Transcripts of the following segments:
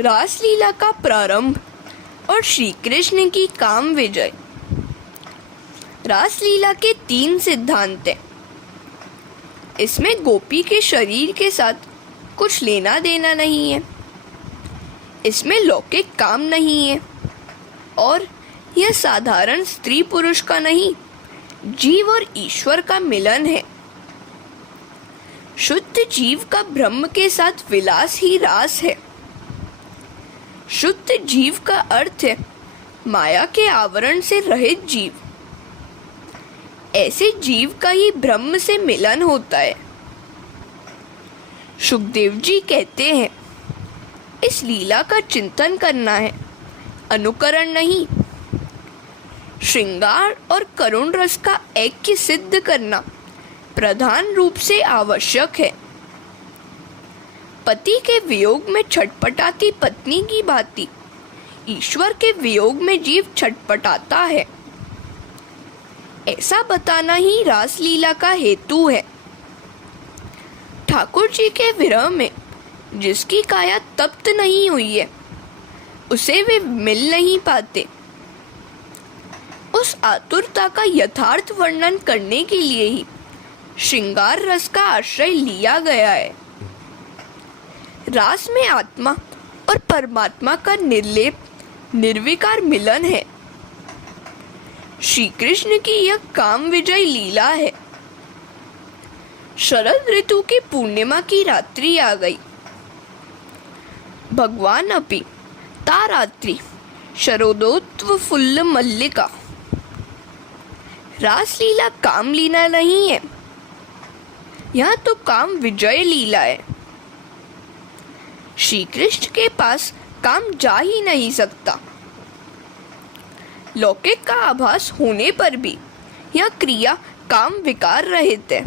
रासलीला का प्रारंभ और श्री कृष्ण की काम विजय। रासलीला के 3 सिद्धांत हैं। इसमें गोपी के शरीर के साथ कुछ लेना देना नहीं है, इसमें लौकिक काम नहीं है, और यह साधारण स्त्री पुरुष का नहीं, जीव और ईश्वर का मिलन है। शुद्ध जीव का ब्रह्म के साथ विलास ही रास है। शुद्ध जीव का अर्थ है माया के आवरण से रहित जीव। ऐसे जीव का ही ब्रह्म से मिलन होता है। सुखदेव जी कहते हैं, इस लीला का चिंतन करना है, अनुकरण नहीं। श्रृंगार और करुण रस का ऐक्य सिद्ध करना प्रधान रूप से आवश्यक है। पति के वियोग में छटपटाती पत्नी की भांति ईश्वर के वियोग में जीव छटपटाता है। ऐसा बताना ही रासलीला का हेतु है। ठाकुर जी के विरह में जिसकी काया तप्त नहीं हुई है, उसे वे मिल नहीं पाते। उस आतुरता का यथार्थ वर्णन करने के लिए ही श्रृंगार रस का आश्रय लिया गया है। रास में आत्मा और परमात्मा का निर्लेप निर्विकार मिलन है। श्री कृष्ण की यह काम विजय लीला है। शरद ऋतु की पूर्णिमा की रात्रि आ गई। भगवान अपि ता रात्रि शरदोत्व फुल्ल मल्लिका। रासलीला काम लीला नहीं है, यह तो काम विजय लीला है। श्री कृष्ण के पास काम जा ही नहीं सकता। लौकिक का आभास होने पर भी यह क्रिया काम विकार रहित है।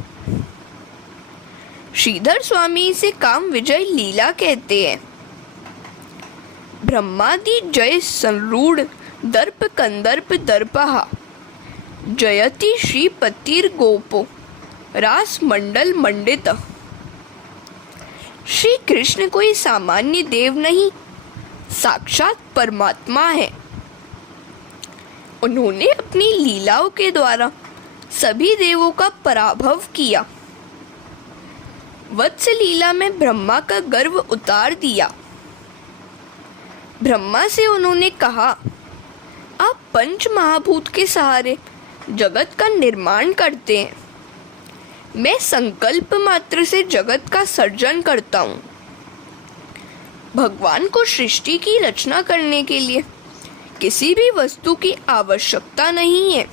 श्रीधर स्वामी इसे काम विजय लीला कहते हैं। ब्रह्मादि जय संरूढ़ दर्प कंदर्प दर्पहा जयति श्रीपतिर गोपो रास मंडल मंडित। श्री कृष्ण कोई सामान्य देव नहीं, साक्षात परमात्मा है। उन्होंने अपनी लीलाओं के द्वारा सभी देवों का पराभव किया। वत्स लीला में ब्रह्मा का गर्व उतार दिया। ब्रह्मा से उन्होंने कहा, आप पंच महाभूत के सहारे जगत का निर्माण करते हैं, मैं संकल्प मात्र से जगत का सर्जन करता हूँ। भगवान को सृष्टि की रचना करने के लिए किसी भी वस्तु की आवश्यकता नहीं है।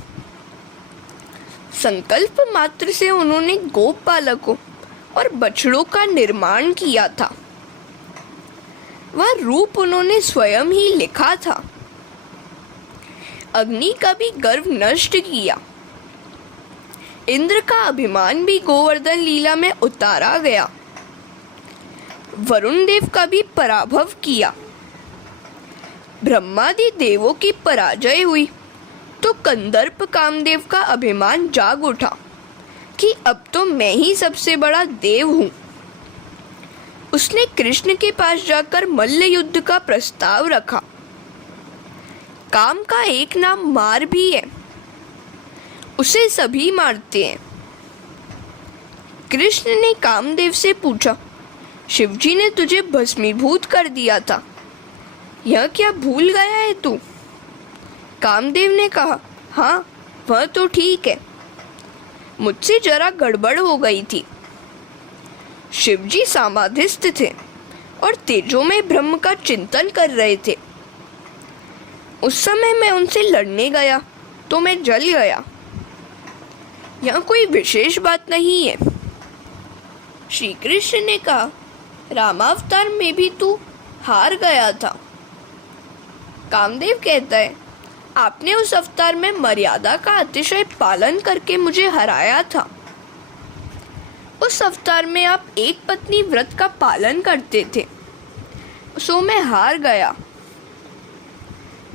संकल्प मात्र से उन्होंने गोप बालकों और बछड़ों का निर्माण किया था। वह रूप उन्होंने स्वयं ही लिखा था। अग्नि का भी गर्व नष्ट किया। इंद्र का अभिमान भी गोवर्धन लीला में उतारा गया। वरुण देव का भी पराभव किया। ब्रह्मादि देवों की पराजय हुई तो कंदर्प कामदेव का अभिमान जाग उठा कि अब तो मैं ही सबसे बड़ा देव हूँ। उसने कृष्ण के पास जाकर मल्ल युद्ध का प्रस्ताव रखा। काम का एक नाम मार भी है, उसे सभी मारते हैं। कृष्ण ने कामदेव से पूछा, शिवजी ने तुझे भस्मीभूत कर दिया था, यह क्या भूल गया है तू? कामदेव ने कहा, हाँ वह तो ठीक है, मुझसे जरा गड़बड़ हो गई थी। शिवजी समाधिस्थ थे और तेजोमय ब्रह्म का चिंतन कर रहे थे। उस समय मैं उनसे लड़ने गया तो मैं जल गया। यह कोई विशेष बात नहीं है। श्री कृष्ण ने कहा, रामावतार में भी तू हार गया था। कामदेव कहता है, आपने उस अवतार में मर्यादा का अतिशय पालन करके मुझे हराया था। उस अवतार में आप एक पत्नी व्रत का पालन करते थे, सो मैं हार गया।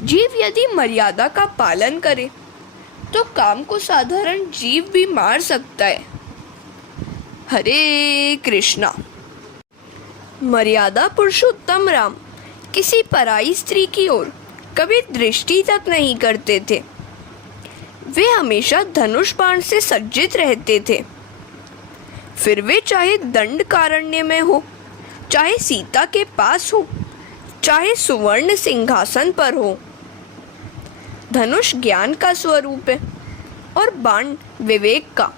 जीव यदि मर्यादा का पालन करे तो काम को साधारण जीव भी मार सकता है। हरे कृष्णा। मर्यादा पुरुषोत्तम राम किसी पराई स्त्री की ओर कभी दृष्टि तक नहीं करते थे। वे हमेशा धनुष बाण से सज्जित रहते थे। फिर वे चाहे दंडकारण्य में हो, चाहे सीता के पास हो, चाहे सुवर्ण सिंहासन पर हो। धनुष ज्ञान का स्वरूप है और बाण विवेक का।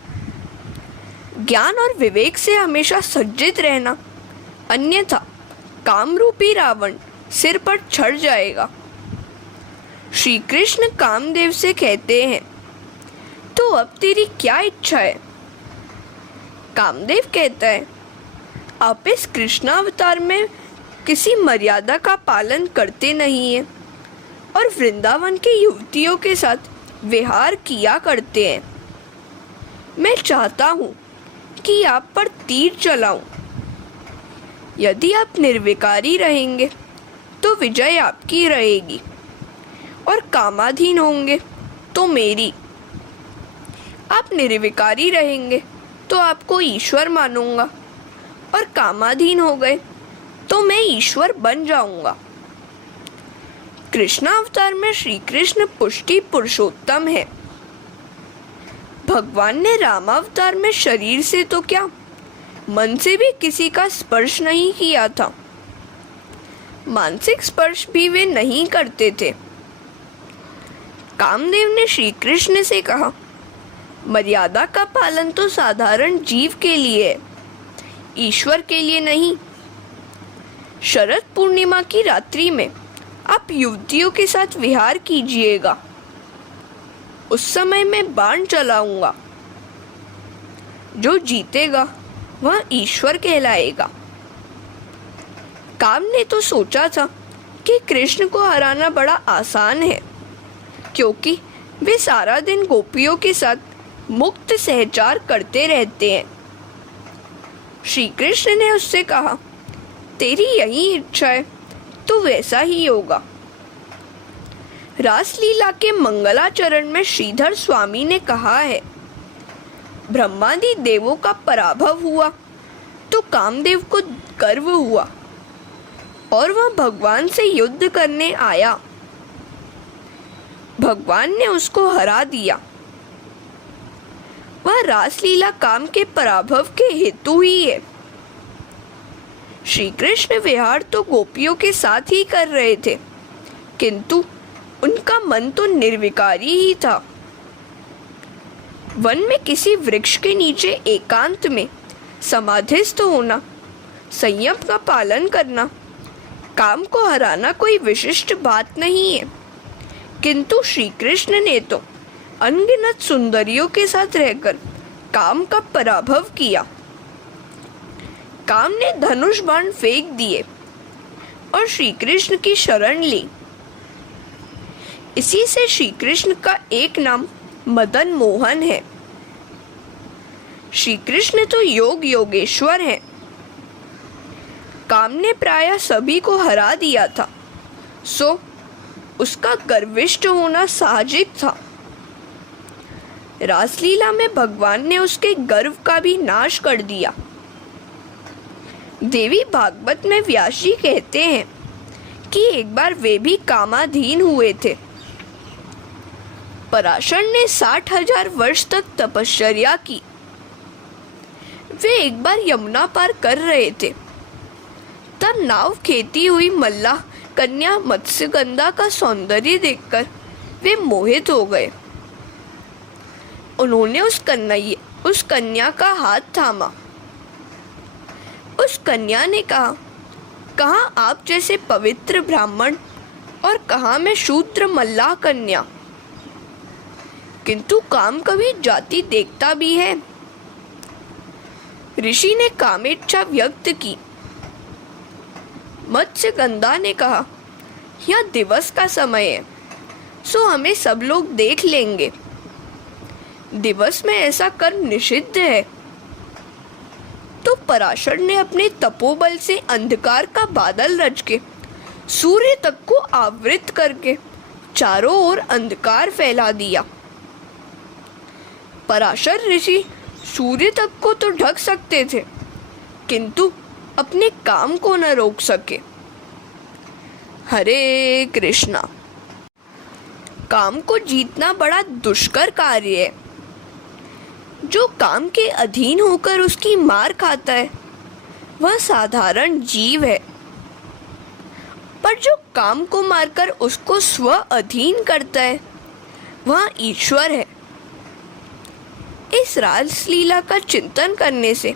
ज्ञान और विवेक से हमेशा सज्जित रहना, अन्यथा कामरूपी रावण सिर पर चढ़ जाएगा। श्री कृष्ण कामदेव से कहते हैं, तो अब तेरी क्या इच्छा है? कामदेव कहता है, आप इस कृष्णावतार में किसी मर्यादा का पालन करते नहीं हैं और वृंदावन की युवतियों के साथ विहार किया करते हैं। मैं चाहता हूँ कि आप पर तीर चलाऊं। यदि आप निर्विकारी रहेंगे तो विजय आपकी रहेगी और कामाधीन होंगे तो मेरी। आप निर्विकारी रहेंगे तो आपको ईश्वर मानूंगा और कामाधीन हो गए तो मैं ईश्वर बन जाऊंगा। कृष्णावतार में श्री कृष्ण पुष्टि पुरुषोत्तम है। भगवान ने रामावतार में शरीर से तो क्या, मन से भी किसी का स्पर्श नहीं किया था। मानसिक स्पर्श भी वे नहीं करते थे। कामदेव ने श्री कृष्ण से कहा, मर्यादा का पालन तो साधारण जीव के लिए है, ईश्वर के लिए नहीं। शरद पूर्णिमा की रात्रि में आप युवतियों के साथ विहार कीजिएगा। उस समय मैं बाण चलाऊंगा। जो जीतेगा वह ईश्वर कहलाएगा। काम ने तो सोचा था कि कृष्ण को हराना बड़ा आसान है, क्योंकि वे सारा दिन गोपियों के साथ मुक्त सहचार करते रहते हैं। श्री कृष्ण ने उससे कहा, तेरी यही इच्छा है तो वैसा ही होगा। रासलीला के मंगलाचरण में श्रीधर स्वामी ने कहा है, ब्रह्मादि देवों का पराभव हुआ तो कामदेव को गर्व हुआ और वह भगवान से युद्ध करने आया। भगवान ने उसको हरा दिया। वह रासलीला काम के पराभव के हेतु ही है। श्री कृष्ण विहार तो गोपियों के साथ ही कर रहे थे, किंतु उनका मन तो निर्विकारी ही था। वन में किसी वृक्ष के नीचे एकांत में समाधिस्थ होना, संयम का पालन करना, काम को हराना कोई विशिष्ट बात नहीं है, किंतु श्री कृष्ण ने तो अनगिनत सुंदरियों के साथ रहकर काम का पराभव किया। काम ने धनुष बाण फेंक दिए और श्री कृष्ण की शरण ली। इसी से श्री कृष्ण का एक नाम मदन मोहन है। श्री कृष्ण तो योग योगेश्वर हैं। काम ने प्रायः सभी को हरा दिया था, सो उसका गर्विष्ठ होना साहजिक था। रासलीला में भगवान ने उसके गर्व का भी नाश कर दिया। देवी भागवत में व्यास जी कहते हैं कि एक बार वे भी कामाधीन हुए थे। पराशर ने 60,000 वर्ष तक तपश्चर्या की। वे एक बार यमुना पार कर रहे थे, तब नाव खेती हुई मल्लाह कन्या मत्स्यगंधा का सौंदर्य देखकर वे मोहित हो गए। उन्होंने उस कन्या का हाथ थामा। उस कन्या ने कहा, कहाँ आप जैसे पवित्र ब्राह्मण और कहाँ मैं शूद्र मल्लाह कन्या। किंतु काम कभी जाति देखता भी है। ऋषि ने कामेच्छा व्यक्त की। मत्स्यगंधा ने कहा, यह दिवस का समय है, सो हमें सब लोग देख लेंगे। दिवस में ऐसा कर्म निषिद्ध है। तो पराशर ने अपने तपोबल से अंधकार का बादल रच के सूर्य तक को आवृत करके चारों ओर अंधकार फैला दिया। पराशर ऋषि सूर्य तक को तो ढक सकते थे, किंतु अपने काम को न रोक सके। हरे कृष्णा। काम को जीतना बड़ा दुष्कर कार्य है। जो काम के अधीन होकर उसकी मार खाता है वह साधारण जीव है, पर जो काम को मारकर उसको स्व अधीन करता है वह ईश्वर है। इस रासलीला का चिंतन करने से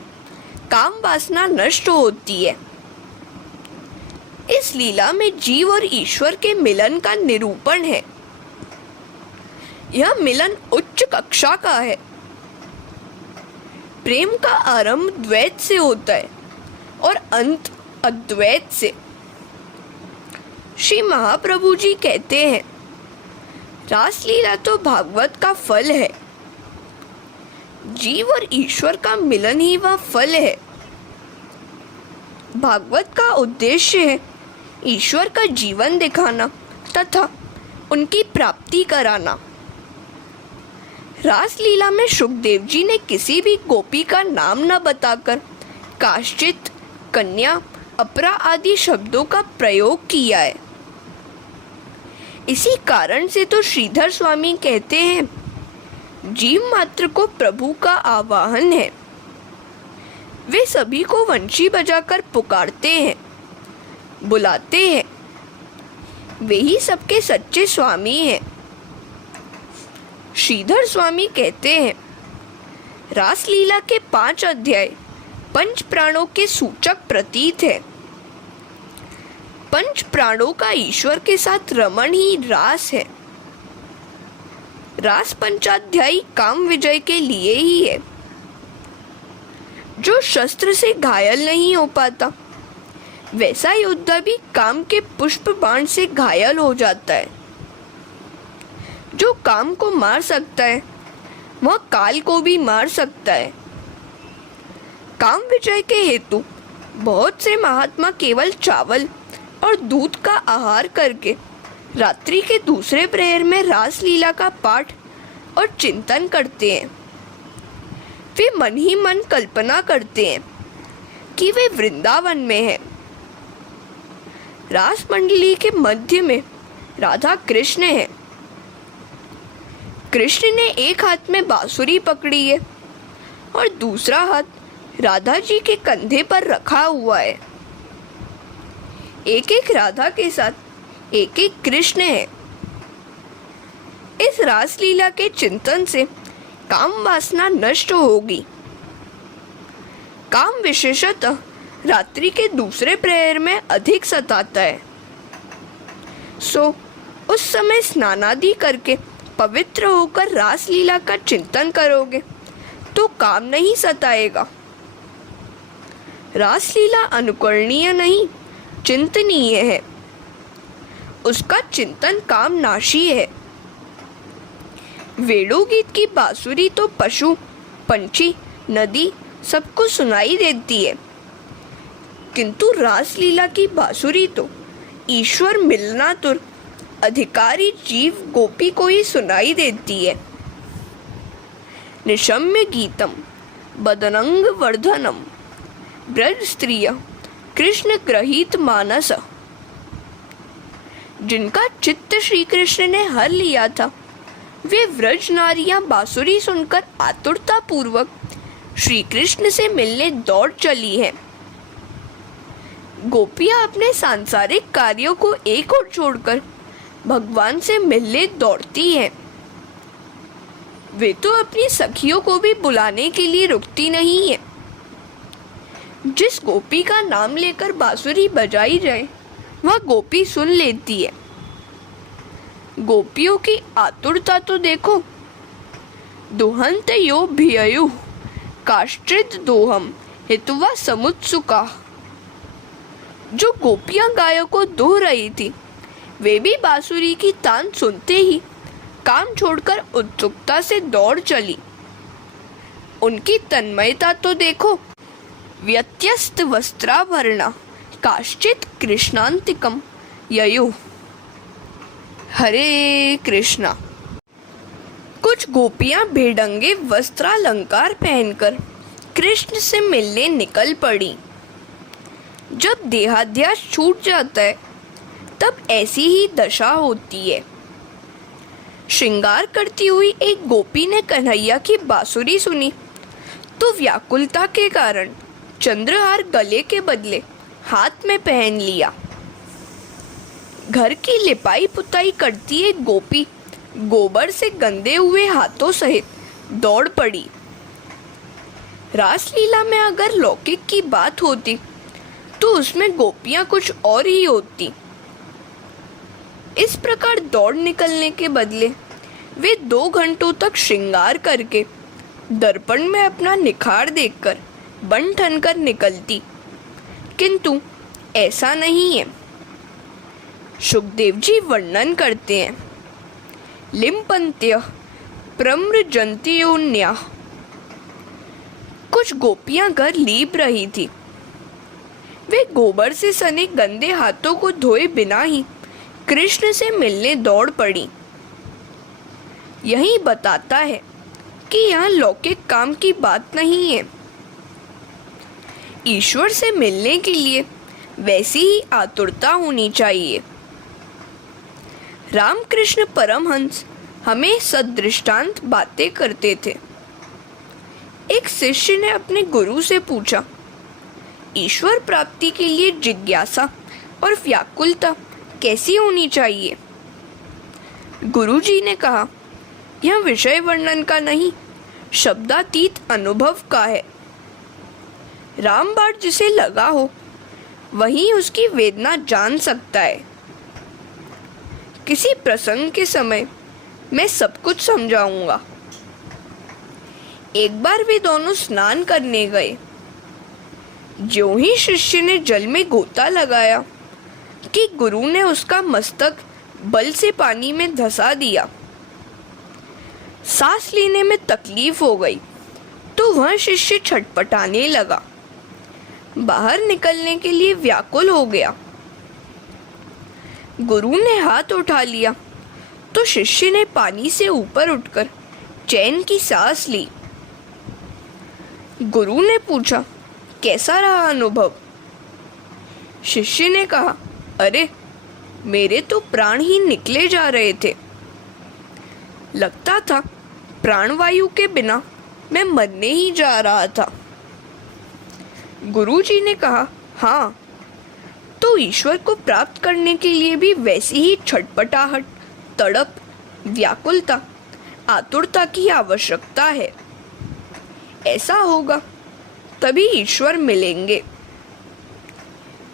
काम वासना नष्ट होती है। इस लीला में जीव और ईश्वर के मिलन का निरूपण है। यह मिलन उच्च कक्षा का है। प्रेम का आरंभ द्वैत से होता है और अंत अद्वैत से। श्री महाप्रभु जी कहते हैं, रासलीला तो भागवत का फल है। जीव और ईश्वर का मिलन ही वह फल है। भागवत का उद्देश्य है ईश्वर का जीवन दिखाना तथा उनकी प्राप्ति कराना। रासलीला में सुखदेव जी ने किसी भी गोपी का नाम न बताकर काश्चित, कन्या, अपरा आदि शब्दों का प्रयोग किया है। इसी कारण से तो श्रीधर स्वामी कहते हैं, जीव मात्र को प्रभु का आवाहन है। वे सभी को वंशी बजाकर पुकारते हैं, बुलाते हैं। वे ही सबके सच्चे स्वामी हैं। श्रीधर स्वामी कहते हैं, रासलीला के 5 अध्याय पंच प्राणों के सूचक प्रतीत है। पंच प्राणों का ईश्वर के साथ रमण ही रास है। रास पंचाध्यायी काम विजय के लिए ही है। जो शस्त्र से घायल नहीं हो पाता, वैसा योद्धा भी काम के पुष्प बाण से घायल हो जाता है। जो काम को मार सकता है वह काल को भी मार सकता है। काम विजय के हेतु बहुत से महात्मा केवल चावल और दूध का आहार करके रात्रि के दूसरे प्रहर में रासलीला का पाठ और चिंतन करते हैं। वे मन ही मन कल्पना करते हैं कि वे वृंदावन में हैं। रास मंडली के मध्य में राधा कृष्ण हैं। कृष्ण ने एक हाथ में बांसुरी पकड़ी है और दूसरा हाथ राधा जी के कंधे पर रखा हुआ है। एक एक राधा के साथ एक एक कृष्ण है। इस रासलीला के चिंतन से काम वासना नष्ट होगी। काम विशेषतः रात्रि के दूसरे प्रहर में अधिक सताता है। सो उस समय स्नानादि करके पवित्र होकर रासलीला का चिंतन करोगे तो काम नहीं सताएगा। रासलीला अनुकरणीय नहीं, चिंतनीय है। उसका चिंतन काम नाशी है। वेणु गीत की बांसुरी तो पशु, पंछी, नदी सबको सुनाई देती है, किंतु रासलीला की बांसुरी तो ईश्वर मिलनातुर अधिकारी जीव गोपी को ही सुनाई देती है। निशम्य गीतम बदनंग वर्धनम ब्रज स्त्रिय कृष्ण ग्रहीत मानस। जिनका चित्त श्री कृष्ण ने हर लिया था, वे व्रज नारियां बांसुरी सुनकर आतुरता पूर्वक श्री कृष्ण से मिलने दौड़ चली हैं। गोपियां अपने सांसारिक कार्यों को एक ओर छोड़कर भगवान से मिलने दौड़ती हैं। वे तो अपनी सखियों को भी बुलाने के लिए रुकती नहीं है। जिस गोपी का नाम लेकर बांसुरी बजाई जाए वह गोपी सुन लेती है। गोपियों की आतुरता तो देखो। दुहंत यो भिययु काश्चित दोहम हित्वा समुत्सुका। जो गोपियां गायों को दो रही थी, वे भी बांसुरी की तान सुनते ही काम छोड़कर उत्सुकता से दौड़ चली। उनकी तन्मयता तो देखो। व्यत्यस्त वस्त्राभरणा काश्चित कृष्णांतिकम ययु। हरे कृष्णा। कुछ गोपियां बेढंगे वस्त्रालंकार पहनकर कृष्ण से मिलने निकल पड़ी। जब देहाध्यास छूट जाता है तब ऐसी ही दशा होती है। श्रृंगार करती हुई एक गोपी ने कन्हैया की बांसुरी सुनी तो व्याकुलता के कारण चंद्रहार गले के बदले हाथ में पहन लिया। घर की लिपाई पुताई करती एक गोपी गोबर से गंदे हुए हाथों सहित दौड़ पड़ी। रासलीला में अगर लौकिक की बात होती तो उसमें गोपियां कुछ और ही होती। इस प्रकार दौड़ निकलने के बदले वे 2 घंटों तक श्रृंगार करके दर्पण में अपना निखार देखकर बन ठन कर निकलती, किंतु ऐसा नहीं है। सुखदेव जी वर्णन करते हैं, लिम्पन्त्य प्रम्रजन्त्योन्या। कुछ गोपियां घर लीप रही थी। वे गोबर से सने गंदे हाथों को धोए बिना ही कृष्ण से मिलने दौड़ पड़ी। यही बताता है कि यहाँ लौकिक काम की बात नहीं है। ईश्वर से मिलने के लिए वैसी ही आतुरता होनी चाहिए। रामकृष्ण परमहंस हमें सदृष्टांत बातें करते थे। एक शिष्य ने अपने गुरु से पूछा, ईश्वर प्राप्ति के लिए जिज्ञासा और व्याकुलता कैसी होनी चाहिए? गुरुजी ने कहा, यह विषय वर्णन का नहीं, शब्दातीत अनुभव का है। रामबाण जिसे लगा हो वही उसकी वेदना जान सकता है। किसी प्रसंग के समय मैं सब कुछ समझाऊंगा। एक बार वे दोनों स्नान करने गए। ज्यों ही शिष्य ने जल में गोता लगाया कि गुरु ने उसका मस्तक बल से पानी में धंसा दिया। सांस लेने में तकलीफ हो गई तो वह शिष्य छटपटाने लगा, बाहर निकलने के लिए व्याकुल हो गया। गुरु ने हाथ उठा लिया तो शिष्य ने पानी से ऊपर उठकर चैन की सांस ली। गुरु ने पूछा, कैसा रहा अनुभव? शिष्य ने कहा, अरे मेरे तो प्राण ही निकले जा रहे थे। लगता था प्राणवायु के बिना मैं मरने ही जा रहा था। गुरुजी ने कहा, हाँ, तो ईश्वर को प्राप्त करने के लिए भी वैसी ही छटपटाहट, तड़प, व्याकुलता, आतुरता की आवश्यकता है। ऐसा होगा तभी ईश्वर मिलेंगे।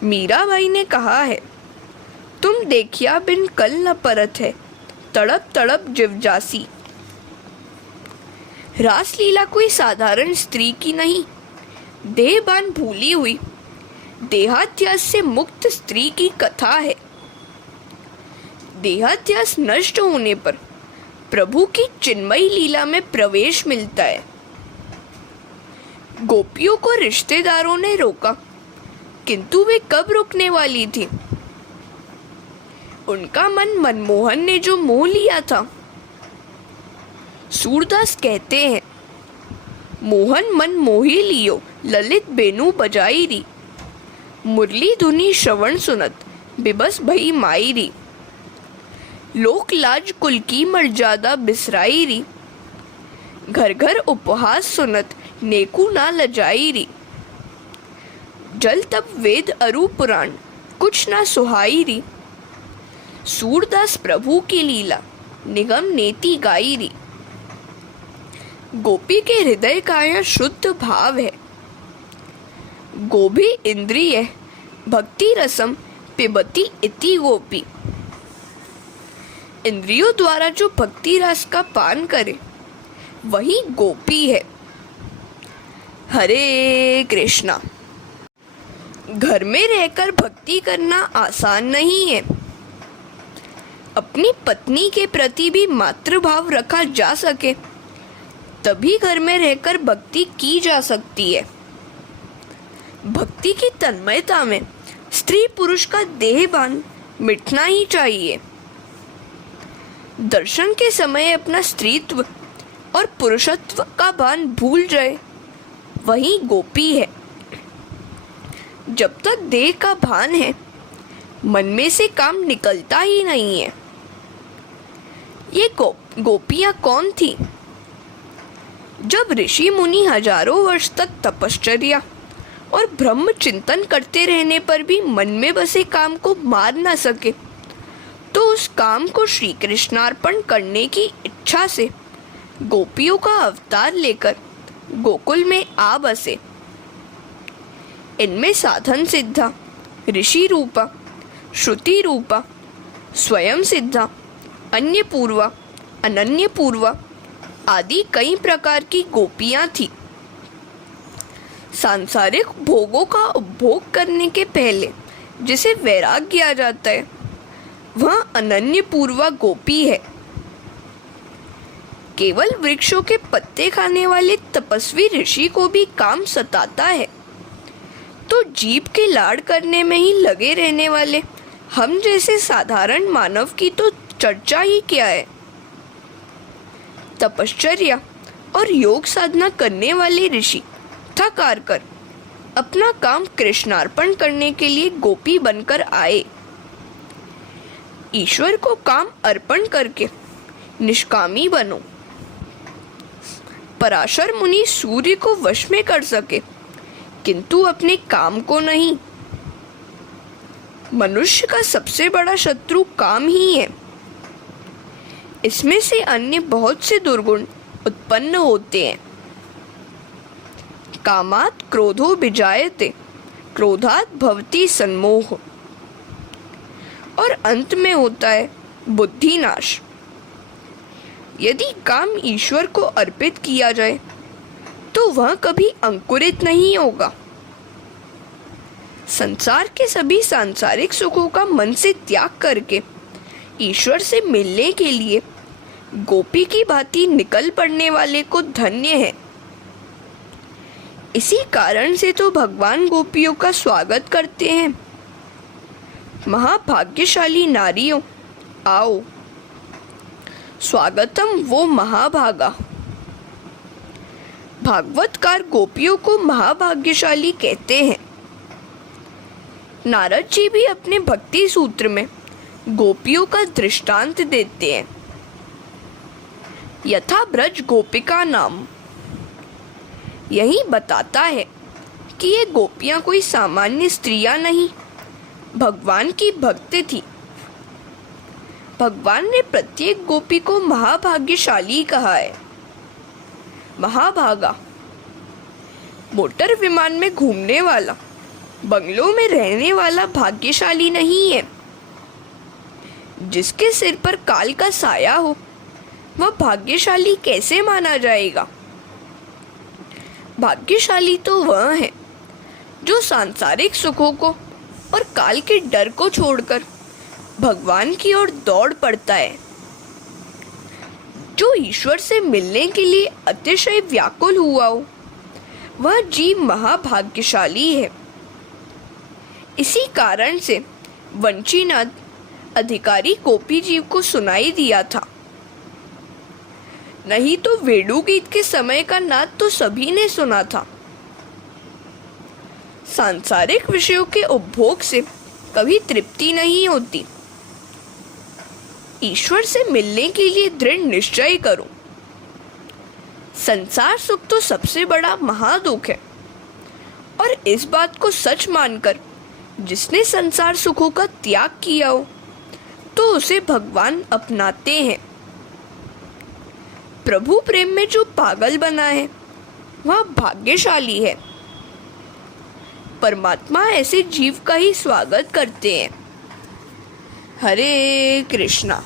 मीराबाई ने कहा है, तुम देखिया बिन कल न परत है, तड़प तड़प जिवजासी। रासलीला कोई साधारण स्त्री की नहीं, देहबान भूली हुई, देहाध्यास से मुक्त स्त्री की कथा है। देहाध्यास नष्ट होने पर प्रभु की चिन्मयी लीला में प्रवेश मिलता है। गोपियों को रिश्तेदारों ने रोका, किंतु वे कब रुकने वाली थी? उनका मन मनमोहन ने जो मोह लिया था। सूरदास कहते हैं, मोहन मन मोही लियो, ललित बेनु बजाई री, मुरली धुनी श्रवण सुनत, बिबस भई माई री, लोक लाज कुल की मर्यादा बिसराई री, घर घर उपहास सुनत, नेकू ना लजाई री, जल तप वेद अरु पुराण, कुछ ना सुहाई री, सूरदास प्रभु की लीला, निगम नेति गाई री। गोपी के हृदय का यह शुद्ध भाव है। गोभी इंद्रिय भक्ति रसम पिबती इति गोपी। इंद्रियों द्वारा जो भक्ति रस का पान करे वही गोपी है। हरे कृष्णा। घर में रहकर भक्ति करना आसान नहीं है। अपनी पत्नी के प्रति भी मातृभाव रखा जा सके तभी घर में रहकर भक्ति की जा सकती है। भक्ति की तन्मयता में स्त्री पुरुष का देहभान मिटना ही चाहिए। दर्शन के समय अपना स्त्रीत्व और पुरुषत्व का भान भूल जाए वही गोपी है। जब तक देह का भान है मन में से काम निकलता ही नहीं है। ये गोपियां कौन थी? जब ऋषि मुनि हजारों वर्ष तक तपश्चर्या और ब्रह्म चिंतन करते रहने पर भी मन में बसे काम को मार न सके, तो उस काम को श्री कृष्णार्पण करने की इच्छा से गोपियों का अवतार लेकर गोकुल में आ बसे। इनमें साधन सिद्धा, ऋषि रूपा, श्रुति रूपा, स्वयं सिद्धा, अन्य पूर्वा, अनन्य पूर्वा आदि कई प्रकार की गोपियां थी। सांसारिक भोगों का उपभोग करने के पहले जिसे वैराग्य आ जाता है, वह अनन्य पूर्वा गोपी है। केवल वृक्षों के पत्ते खाने वाले तपस्वी ऋषि को भी काम सताता है, तो जीव के लाड़ करने में ही लगे रहने वाले हम जैसे साधारण मानव की तो चर्चा ही क्या है। तपश्चर्या और योग साधना करने वाले ऋषि थक हार कर अपना काम कृष्णार्पण करने के लिए गोपी बनकर आए। ईश्वर को काम अर्पण करके निष्कामी बनो। पराशर मुनि सूर्य को वश में कर सके, किंतु अपने काम को नहीं। मनुष्य का सबसे बड़ा शत्रु काम ही है। इसमें से अन्य बहुत से दुर्गुण उत्पन्न होते हैं। कामात् क्रोधो विजायते, क्रोधात् भवति सन्मोह, और अंत में होता है बुद्धि नाश। यदि काम ईश्वर को अर्पित किया जाए तो वह कभी अंकुरित नहीं होगा। संसार के सभी सांसारिक सुखों का मन से त्याग करके ईश्वर से मिलने के लिए गोपी की भांति निकल पड़ने वाले को धन्य है। इसी कारण से तो भगवान गोपियों का स्वागत करते हैं। महाभाग्यशाली नारियों, आओ, स्वागतम वो महाभागा। भागवतकार गोपियों को महाभाग्यशाली कहते हैं। नारद जी भी अपने भक्ति सूत्र में गोपियों का दृष्टांत देते हैं। यथा ब्रज गोपिका नाम, यही बताता है कि ये गोपियां कोई सामान्य स्त्रियां नहीं, भगवान की भक्त थी। भगवान ने प्रत्येक गोपी को महाभाग्यशाली कहा है। महाभागा, मोटर विमान में घूमने वाला, बंगलों में रहने वाला भाग्यशाली नहीं है। जिसके सिर पर काल का साया हो, वह भाग्यशाली कैसे माना जाएगा? भाग्यशाली तो वह है जो सांसारिक सुखों को और काल के डर को छोड़कर भगवान की ओर दौड़ पड़ता है। जो ईश्वर से मिलने के लिए अतिशय व्याकुल हुआ हो, वह जीव महाभाग्यशाली है। इसी कारण से वंशीनाद अधिकारी गोपी जीव को सुनाई दिया था। नहीं तो वेणु गीत के समय का नाद तो सभी ने सुना था। सांसारिक विषयों के उपभोग से कभी तृप्ति नहीं होती। ईश्वर से मिलने के लिए दृढ़ निश्चय करो। संसार सुख तो सबसे बड़ा महादुख है, और इस बात को सच मानकर जिसने संसार सुखों का त्याग किया हो, तो उसे भगवान अपनाते हैं। प्रभु प्रेम में जो पागल बना है, वह भाग्यशाली है। परमात्मा ऐसे जीव का ही स्वागत करते हैं। हरे कृष्णा।